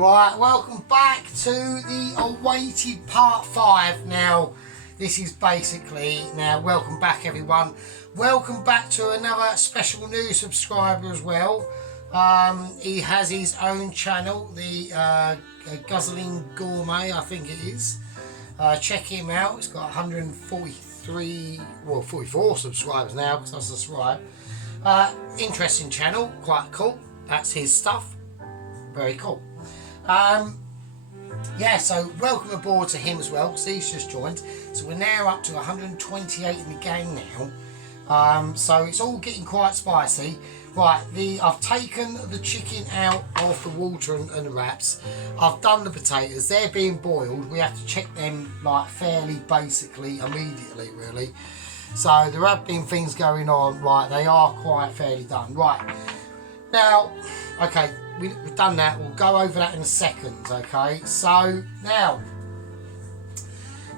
Right, welcome back to the awaited part 5. Now, this is basically, welcome back everyone. Welcome back to another special new subscriber as well. He has his own channel, the Guzzling Gourmet, I think it is. Check him out. It's got 44 subscribers now, because I subscribe. Interesting channel, quite cool. That's his stuff. Very cool. So welcome aboard to him as well, because he's just joined. So we're now up to 128 in the gang now. So it's all getting quite spicy. Right, I've taken the chicken out of the water and the wraps. I've done the potatoes. They're being boiled. We have to check them like fairly basically immediately, really. So there have been things going on. Right, they are quite fairly done. Right, now, okay, we've done that. We'll go over that in a second, okay? So now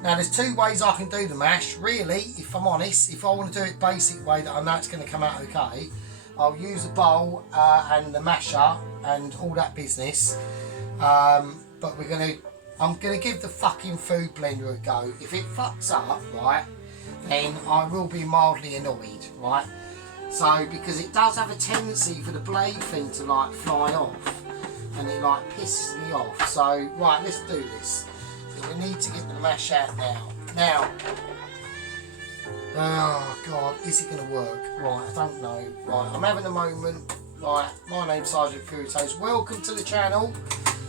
there's two ways I can do the mash. Really, if I'm honest, if I want to do it basic way that I know it's going to come out okay, I'll use the bowl and the masher and all that business. But I'm gonna give the fucking food blender a go. If it fucks up, right, then I will be mildly annoyed, right? So, because it does have a tendency for the blade thing to like fly off, and it like pisses me off. So, right, let's do this. So we need to get the mash out now. Now, oh God, is it going to work? Right, I don't know. Right, I'm having a moment. Right, my name's Sergeant Furitos. Welcome to the channel.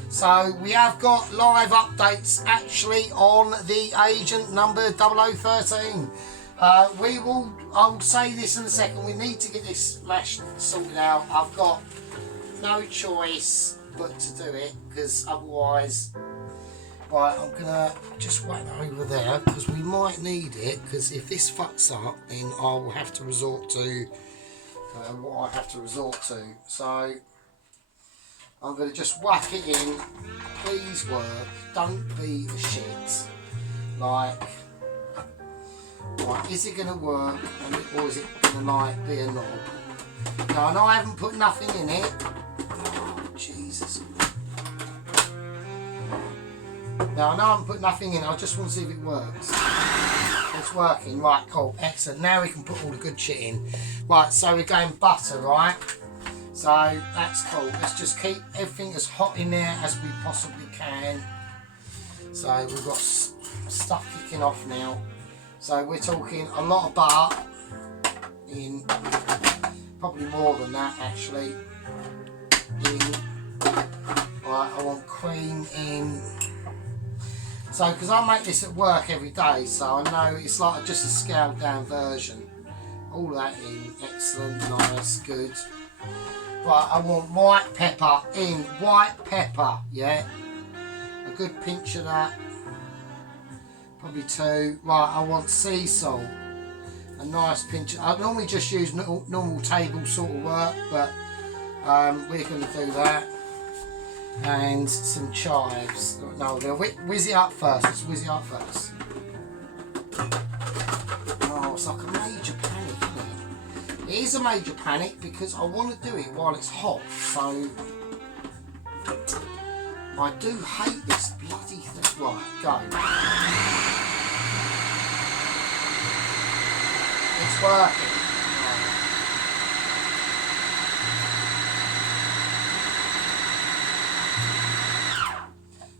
So we have got live updates actually on the agent number 0013. I'll say this in a second. We need to get this mash sorted out. I've got no choice but to do it, because otherwise, right, I'm gonna just whack that over there, because we might need it, because if this fucks up, then I will have to resort to what I have to resort to. So I'm gonna just whack it in. Please work. Don't be a shit. Like, right, is it gonna work, or is it gonna like be a knob? Now I know I haven't put nothing in it. Oh, Jesus. Now I know I haven't put nothing in. I just want to see if it works. It's working. Right, cool, excellent. Now we can put all the good shit in. Right, so we're going butter, right? So that's cool. Let's just keep everything as hot in there as we possibly can. So we've got stuff kicking off now. So we're talking a lot of butter in, probably more than that actually. Right, I want cream in. So, because I make this at work every day, so I know it's like just a scaled down version. All that in, excellent, nice, good. Right, I want white pepper in, white pepper, yeah. A good pinch of that, probably 2. Right, I want sea salt, a nice pinch. I normally just use normal table sort of work, but we're going to do that. And some chives. No, we'll whiz it up first. Let's whiz it up first. Oh, it's like a major panic, isn't it? It is a major panic because I want to do it while it's hot. So I do hate this bloody thing. Right, go. It's working.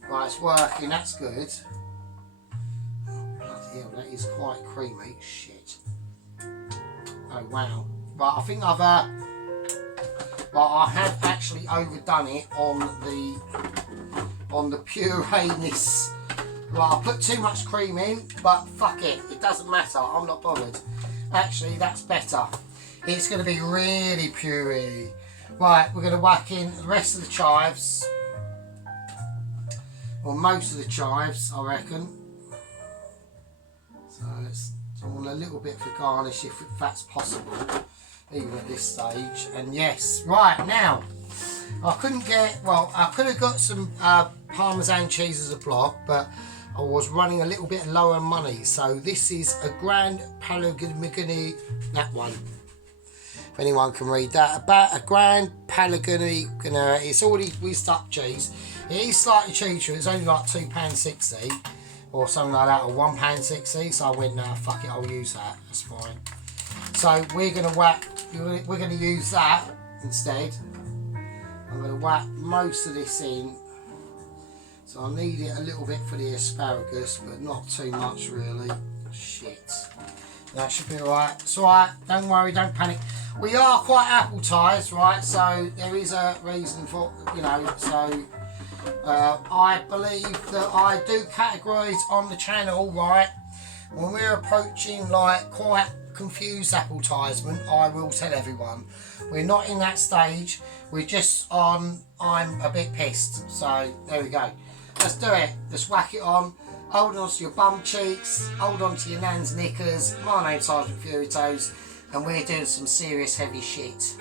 Right, it's working, that's good. Oh, bloody hell, that is quite creamy. Shit. Oh, wow. Right, I think I have actually overdone it on the pureness. Right, I put too much cream in, but fuck it. It doesn't matter. I'm not bothered. Actually, that's better. It's going to be really puree. Right, we're going to whack in the rest of the chives. Or most of the chives, I reckon. So let's do a little bit for garnish if that's possible, even at this stage. And yes, right now, I could have got some Parmesan cheese as a block, but I was running a little bit low on money. So this is a Grand Pellegrini, that one. If anyone can read that, about a Grand Pellegrini, it's already whizzed up cheese. It is slightly cheaper. It's only like £2.60 or something like that, or £1.60. So I went, nah, fuck it, I'll use that. That's fine. So we're gonna use that instead. I'm gonna whack most of this in. So I need it a little bit for the asparagus, but not too much really. Shit. That should be alright. It's alright, don't worry, don't panic. We are quite appetized, right? So there is a reason for, you know, so I believe that I do categorise on the channel, right? When we're approaching like quite confused advertisement, I will tell everyone. We're not in that stage, we're just on, I'm a bit pissed. So there we go. Let's do it. Just whack it on. Hold on to your bum cheeks, hold on to your nan's knickers. My name's Sergeant Fury Toes, and we're doing some serious heavy shit.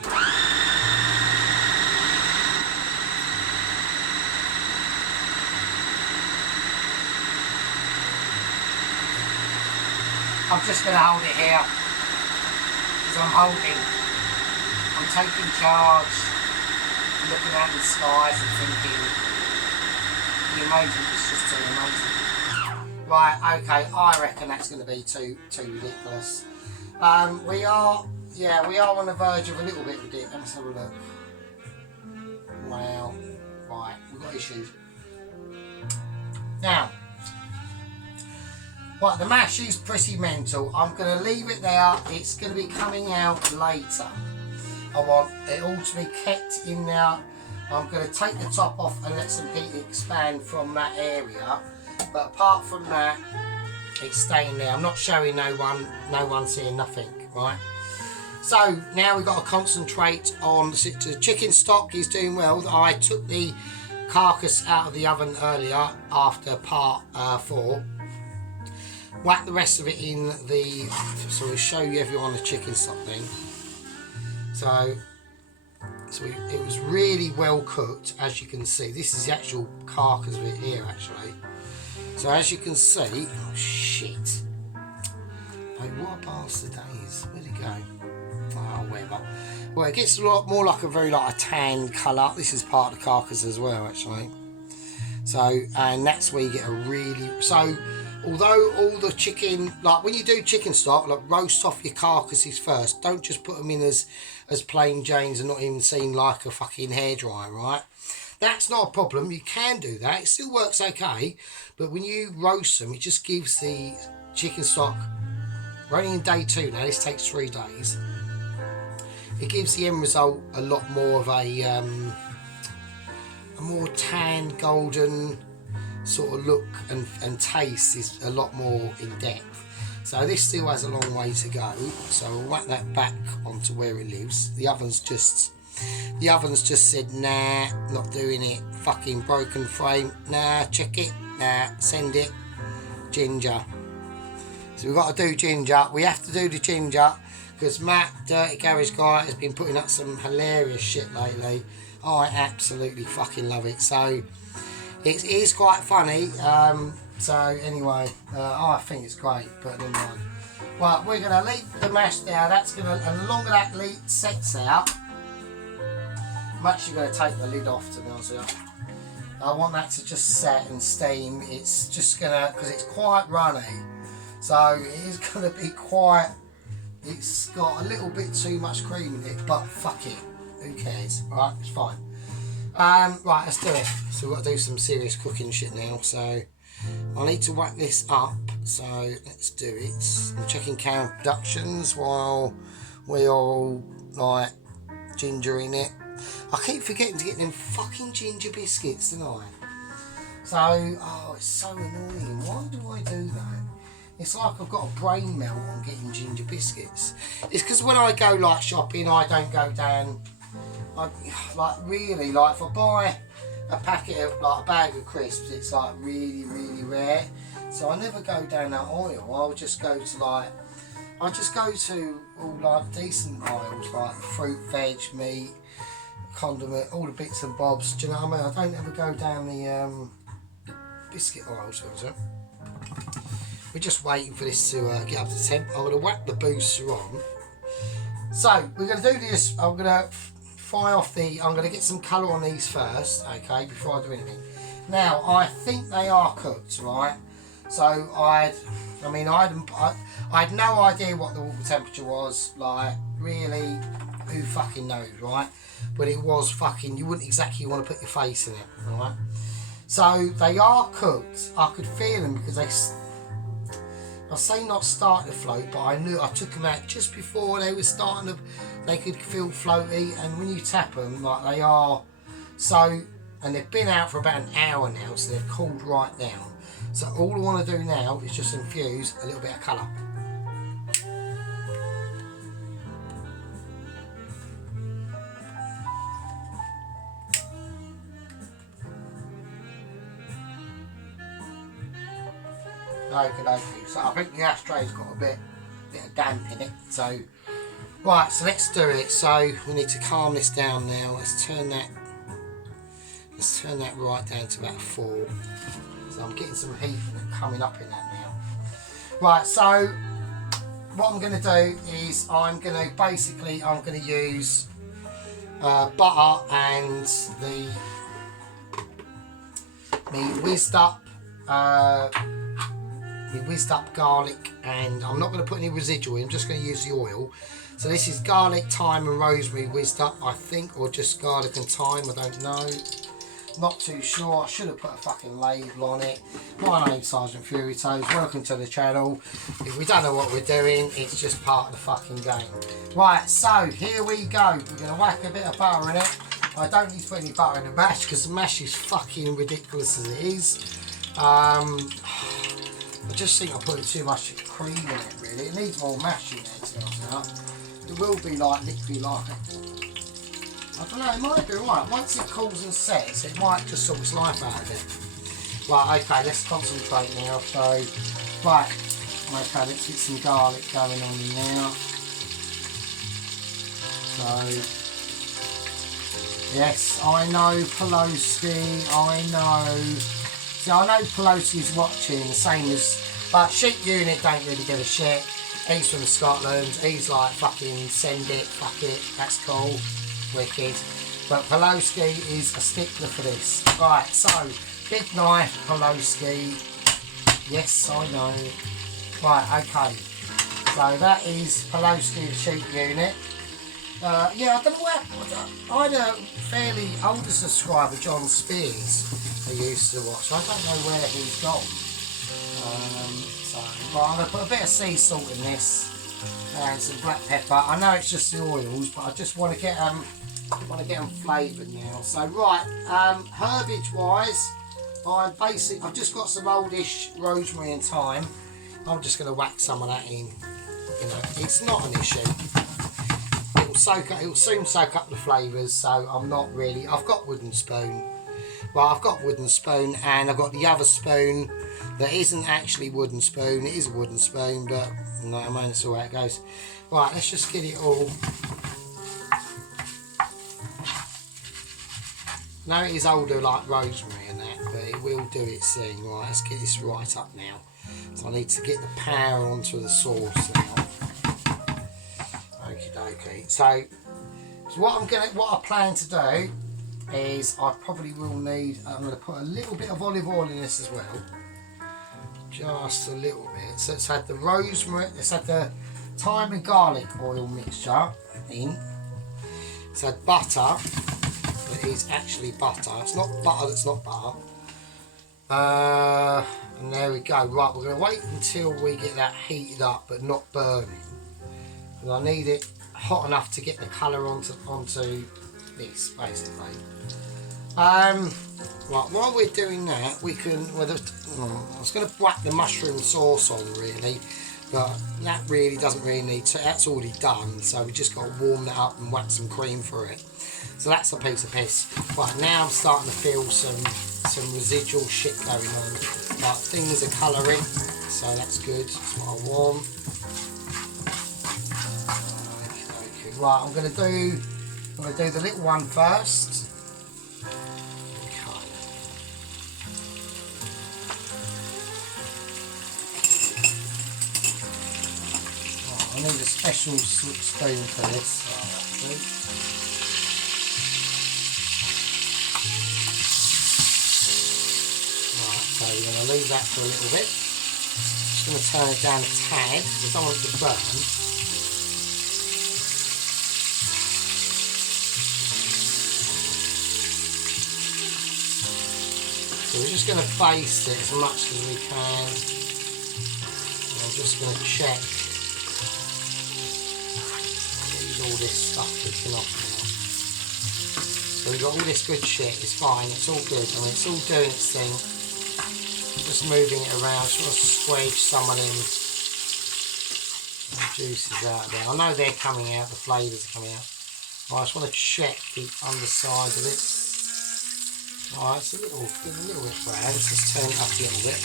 I'm just going to hold it here, because I'm taking charge, looking at the skies and thinking, the amazement is just too amazing. Right, okay, I reckon that's going to be too ridiculous. We are on the verge of a little bit of it. Let's have a look. Wow, right, we've got issues. Now, right, the mash is pretty mental. I'm going to leave it there. It's going to be coming out later. I want it all to be kept in there. I'm going to take the top off and let some heat expand from that area. But apart from that, it's staying there. I'm not showing no one seeing nothing, right? So now we've got to concentrate on the chicken stock is doing well. I took the carcass out of the oven earlier after part 4. Whack the rest of it in the, so we'll show you everyone the chicken stock thing. So it was really well cooked, as you can see. This is the actual carcass of it here, actually. So as you can see, oh shit. Oh, what a bastard that is. Where'd it go? Oh, whatever. Well, it gets a lot more like a tan colour. This is part of the carcass as well, actually. So, and that's where you get a really, so although all the chicken, like when you do chicken stock, like roast off your carcasses first. Don't just put them in as plain Janes and not even seen like a fucking hairdryer, right? That's not a problem. You can do that. It still works okay. But when you roast them, it just gives the chicken stock, running in day 2 now, this takes 3 days. It gives the end result a lot more of a more tan, golden sort of look and taste is a lot more in depth. So this still has a long way to go. So we'll whack that back onto where it lives. The oven's just said, nah, not doing it. Fucking broken frame. Nah, check it. Nah, send it. Ginger. So we've got to do ginger. We have to do the ginger because Matt, Dirty Garage Guy, has been putting up some hilarious shit lately. I absolutely fucking love it. So it is quite funny. So anyway, I think it's great. But never mind. Right, we're going to leave the mash there. That's going to, and the longer that sets out, I'm actually going to take the lid off, to be honest with you. I want that to just set and steam. It's just going to, because it's quite runny, so it is going to be quite, it's got a little bit too much cream in it, but fuck it, who cares, right, it's fine. Right, let's do it. So we've got to do some serious cooking shit now, so I need to whack this up, so let's do it. I'm checking Karen Productions while we're all like gingering it. I keep forgetting to get them fucking ginger biscuits, don't I? So, oh, it's so annoying. Why do I do that? It's like I've got a brain melt on getting ginger biscuits. It's because when I go like shopping, I don't go down, like really, like if I buy a packet of, like a bag of crisps, it's like really, really rare. So I never go down that aisle. I'll just go to like, I just go to all like decent aisles, like fruit, veg, meat, condiment, all the bits and bobs. Do you know what I mean? I don't ever go down the biscuit aisles. We're just waiting for this to get up to temp. I'm going to whack the booster on. So we're going to do this. I'm going to fry off the. I'm going to get some colour on these first, okay, before I do anything. Now I think they are cooked, right? So I had no idea what the water temperature was. Like, really, who fucking knows, right? But it was fucking. You wouldn't exactly want to put your face in it, right? So they are cooked. I could feel them because I say not starting to float, but I knew I took them out just before they were starting to. They could feel floaty, and when you tap them, like they are. So, and they've been out for about an hour now, so they've cooled right down. So all I want to do now is just infuse a little bit of colour. Okay. So I think the ashtray's got a bit of damp in it. So right, so let's do it. So we need to calm this down now. Let's turn that right down to about 4. So I'm getting some heat coming up in that now. Right, so what I'm going to do is I'm going to use butter and the whizzed up garlic, and I'm not going to put any residual in, I'm just going to use the oil. So this is garlic, thyme and rosemary whizzed up, I think, or just garlic and thyme, I don't know. Not too sure. I should have put a fucking label on it. My name's Sergeant Fury Toes. Welcome to the channel. If we don't know what we're doing, it's just part of the fucking game. Right, so here we go. We're going to whack a bit of butter in it. I don't need to put any butter in the mash because the mash is fucking ridiculous as it is. I just think I put too much cream in it, really. It needs more mash in there, to be honest. It will be like liquidy like it. I don't know, it might be right. Once it cools and sets, it might just sort its life out of it. Right, okay, let's concentrate now. So, right, okay, let's get some garlic going on now. So, yes, I know Pelosi, I know. See, I know Pelosi's watching, the same as, but Sheep Unit don't really give a shit. He's from Scotland, he's like, fucking send it, fuck it, that's cool. Wicked. But Pelosi is a stickler for this. Right, so big knife, Pelosi. Yes, I know. Right, okay. So that is Pelosi, the Sheep Unit. Yeah, I don't know where. I had a fairly older subscriber, John Spears, who used to watch. So I don't know where he's gone. Right, I'm going to put a bit of sea salt in this and some black pepper. I know it's just the oils, but I just want to get them flavoured now. So right, herbage wise, I've just got some oldish rosemary and thyme. I'm just going to whack some of that in. You know, it's not an issue. It'll soon soak up the flavours. So I'm not really. I've got wooden spoon. Well, I've got wooden spoon, and I've got the other spoon that isn't actually wooden spoon. It is a wooden spoon, but you know what I mean, that's all how it goes. Right, let's just get it all. Now it is older like rosemary and that, but it will do its thing. Right, let's get this right up now. So I need to get the power onto the sauce now. Okie dokie. So what I plan to do is I probably will need. I'm going to put a little bit of olive oil in this as well. Just a little bit. So it's had the rosemary. It's had the thyme and garlic oil mixture in. It's had butter. It is actually butter. It's not butter that's not butter. And there we go. Right, we're going to wait until we get that heated up but not burning. And I need it hot enough to get the colour onto this, basically. Right, while we're doing that, we can. I was going to whack the mushroom sauce on, really, but that really doesn't really need to. That's already done, so we just got to warm that up and whack some cream for it. So that's a piece of piss. Right, now I'm starting to feel some residual shit going on. Like, things are colouring, so that's good. That's what I want. Okay. Right, I'm going to do the little one first. I need a special spoon for this. So we're going to leave that for a little bit. Just going to turn it down a tad because I don't want it to burn. So we're just going to baste it as much as we can. I'm just going to check. All this stuff taken off now. So we've got all this good shit, it's fine, it's all good. I mean, it's all doing its thing. Just moving it around, sort of squeeze some of them juices out there. I know they're coming out, the flavours are coming out. I just want to check the underside of it. Alright, it's a little bit brown, so let's turn it up a little bit.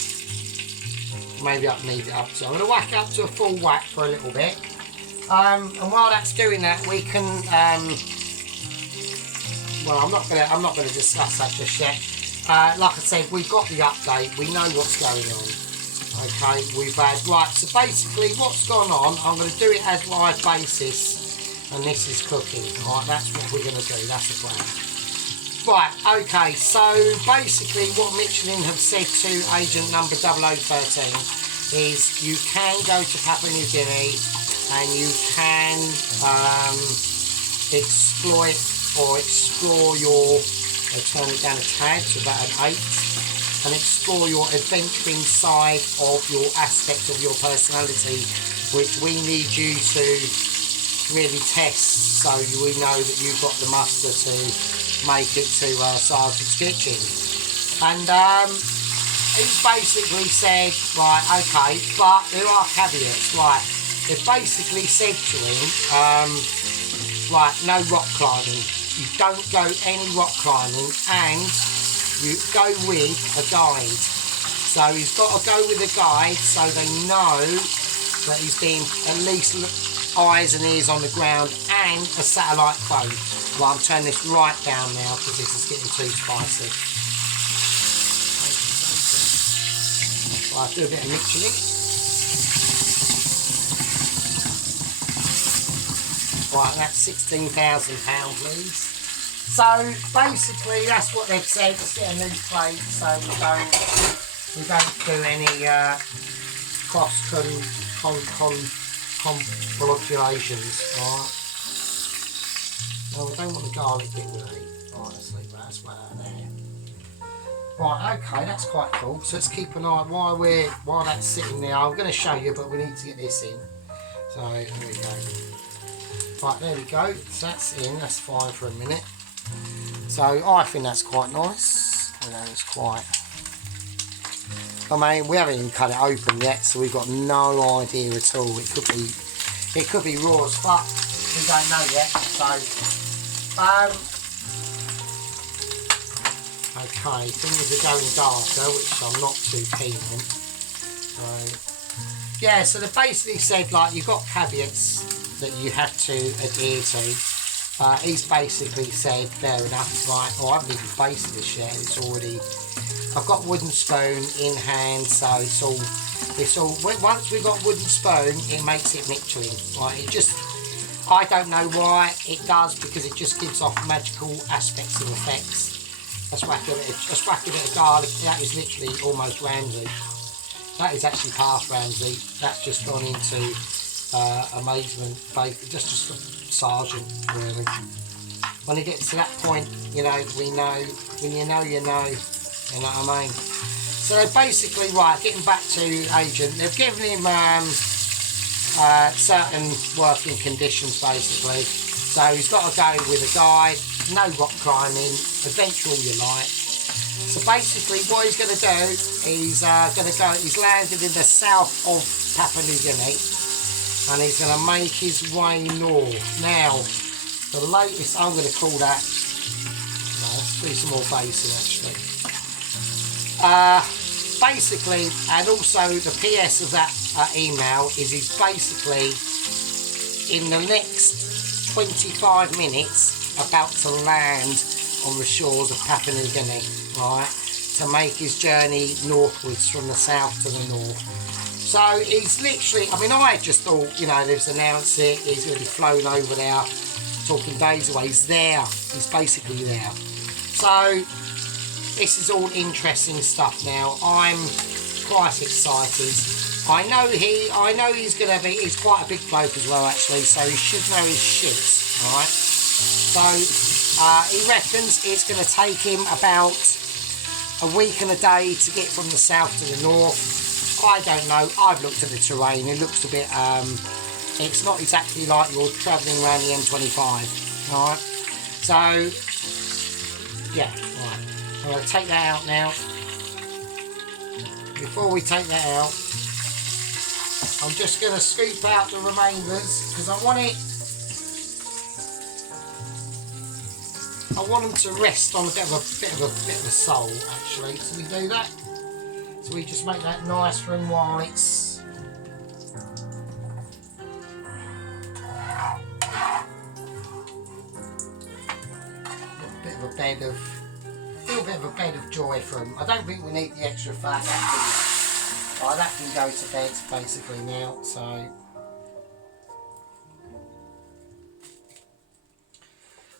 Maybe I need it up to, I'm going to whack up to a full whack for a little bit. And while that's doing that, we can. Well, I'm not gonna discuss that just yet. Like I said, we've got the update. We know what's going on. Okay, we've had right. So basically, what's gone on? I'm going to do it as live basis, and this is cooking. Right, that's what we're going to do. That's the plan. Right. Okay. So basically, what Michelin have said to agent number 0013 is you can go to Papua New Guinea. And you can exploit or explore your, I'll turn it down a tad to about an 8, and explore your adventuring side of your aspect of your personality, which we need you to really test so we know that you've got the muster to make it to Sargent's kitchen. And he's basically said, right, okay, but there are caveats, right. They've basically said to him, right, no rock climbing. You don't go any rock climbing, and you go with a guide. So he's got to go with a guide so they know that he's being at least eyes and ears on the ground, and a satellite phone. Well, I'm turning this right down now because this is getting too spicy. Right, do a bit of mixing. Right, that's £16,000, please. So basically, that's what they've said. Let's get a new plate so we don't do any cross confabulations. Right. No, we don't want the garlic bit with it. Right, let's leave that. That's right there. Right, okay, that's quite cool. So let's keep an eye while that's sitting there. I'm going to show you, but we need to get this in. So there we go. Right, there we go. So that's in. That's fine for a minute. So I think that's quite nice. You know, it's quite. I mean, we haven't even cut it open yet, so we've got no idea at all. It could be raw as fuck. We don't know yet. So, okay, things are going darker, which I'm not too keen on. So, yeah. So they basically said like you've got caveats that you have to adhere to. He's basically said, fair enough, right, I haven't even basted this yet, it's already, I've got wooden spoon in hand, so it's all, once we've got wooden spoon, it makes it Michelin, right, it just, I don't know why it does, because it just gives off magical aspects and effects. Let's whack a bit of garlic, that is literally almost Ramsay. That is actually past Ramsay, that's just gone into amazement, just Sargent, really. When it gets to that point, you know, we know, when you know, you know what I mean? So they're basically, right, getting back to agent, they've given him certain working conditions, basically. So he's got to go with a guide, no rock climbing, adventure all you like. So basically what he's going to do, he's landed in the south of Papua New Guinea, and he's going to make his way north. Now, the latest, I'm going to call that, no, let's do some more basing actually. Basically, and also the PS of that email is he's basically, in the next 25 minutes, about to land on the shores of Papua New Guinea, right, to make his journey northwards from the south to the north. So he's literally, I mean, I just thought, you know, they've announced it, he's going to be flown over there, talking days away. He's there, he's basically there. So this is all interesting stuff now. I'm quite excited. I know he's gonna be. He's quite a big bloke as well, actually. So he should know his shit, right? So he reckons it's gonna take him about a week and a day to get from the south to the north. I don't know. I've looked at the terrain. It looks a bit. It's not exactly like you're travelling around the M25. All right. So yeah. All right. I'm gonna take that out now. Before we take that out, I'm just going to scoop out the remainders because I want them to rest on a bit of a sole, actually. So we do that. So we just make that nice for him while it's a little bit of a bed of joy for him. I don't think we need the extra fat. That can go to bed basically now. So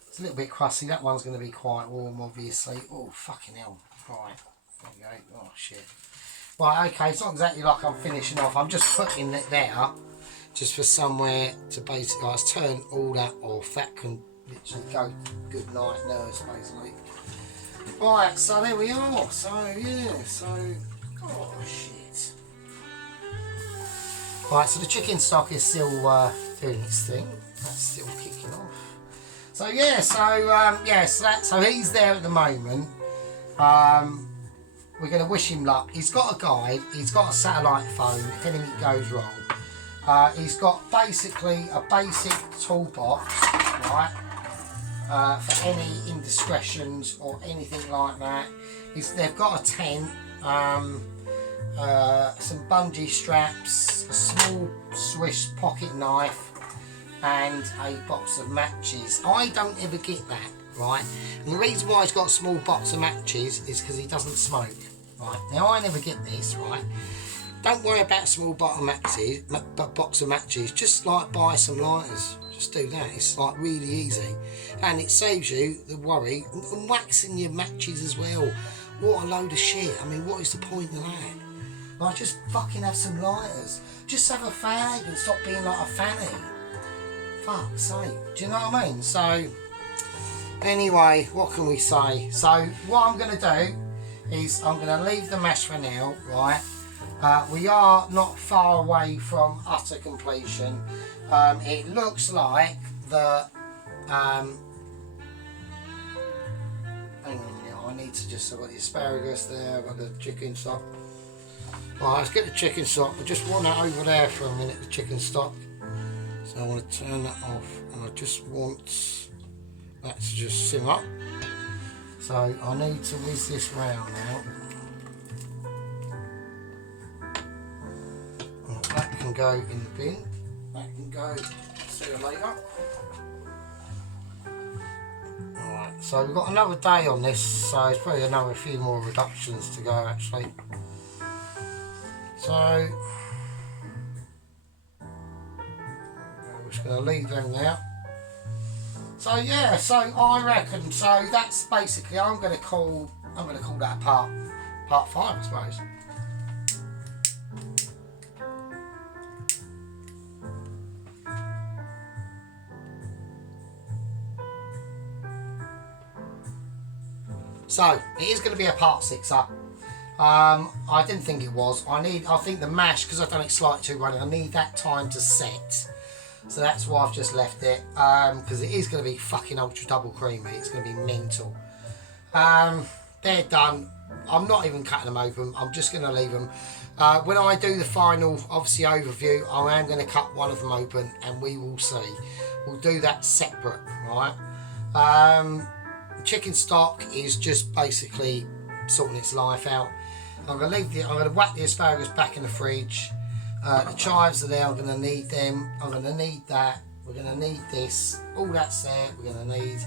it's a little bit crusty. That one's going to be quite warm, obviously. Oh fucking hell! Right, there we go. Oh shit. Right, okay. It's not exactly like I'm finishing off. I'm just putting it there, just for somewhere to basically. Let's turn all that off. That can literally go good night nurse, basically. Right, so there we are. So yeah, oh shit. Right, so the chicken stock is still doing its thing. That's still kicking off. So yeah, so he's there at the moment. We're going to wish him luck. He's got a guide. He's got a satellite phone if anything goes wrong. He's got basically a basic toolbox, right? For any indiscretions or anything like that. They've got a tent, some bungee straps, a small Swiss pocket knife, and a box of matches. I don't ever get that, right? And the reason why he's got a small box of matches is because he doesn't smoke, right? Now I never get this, right? Don't worry about a small box of matches. Just like buy some lighters. Just do that. It's like really easy, and it saves you the worry and waxing your matches as well. What a load of shit. I mean, what is the point of that? Like, just fucking have some lighters. Just have a fag and stop being like a fanny. Fuck's sake. Do you know what I mean? So anyway, what can we say? So what I'm going to do is I'm going to leave the mash for now, right? We are not far away from utter completion. It looks like the hang on a minute, I need to just, I've got the asparagus there, I've got the chicken stock. Right, let's get the chicken stock. I just want that over there for a minute, the chicken stock. So I want to turn that off, and I just want that to just simmer. So I need to whiz this round now. That can go in the bin. That can go sooner or later. Alright, so we've got another day on this, so it's probably another few more reductions to go actually. So we're just going to leave them there. So yeah, so I reckon, so that's basically, I'm going to call that part 5, I suppose. So it is going to be a part 6-er. I didn't think it was. I think the mash, because I've done it slightly too running, I need that time to set. So that's why I've just left it. Because it is going to be fucking ultra double creamy. It's going to be mental. They're done. I'm not even cutting them open. I'm just going to leave them. When I do the final, obviously, overview, I am going to cut one of them open, and we will see. We'll do that separate, right? Chicken stock is just basically sorting its life out. I'm going to whack the asparagus back in the fridge. The chives are there. I'm going to need them. I'm going to need that. We're going to need this. All that's there. We're going to need.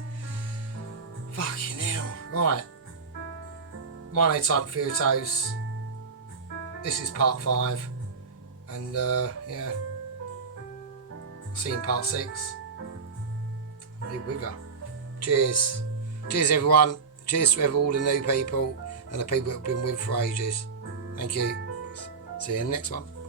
Fucking hell. Right. My name type of Furitos. This is part 5. And yeah. See you in part 6. Hey, wigger. Cheers. Cheers everyone. cheers to all the new people and the people that have been with for ages. Thank you. See you in the next one.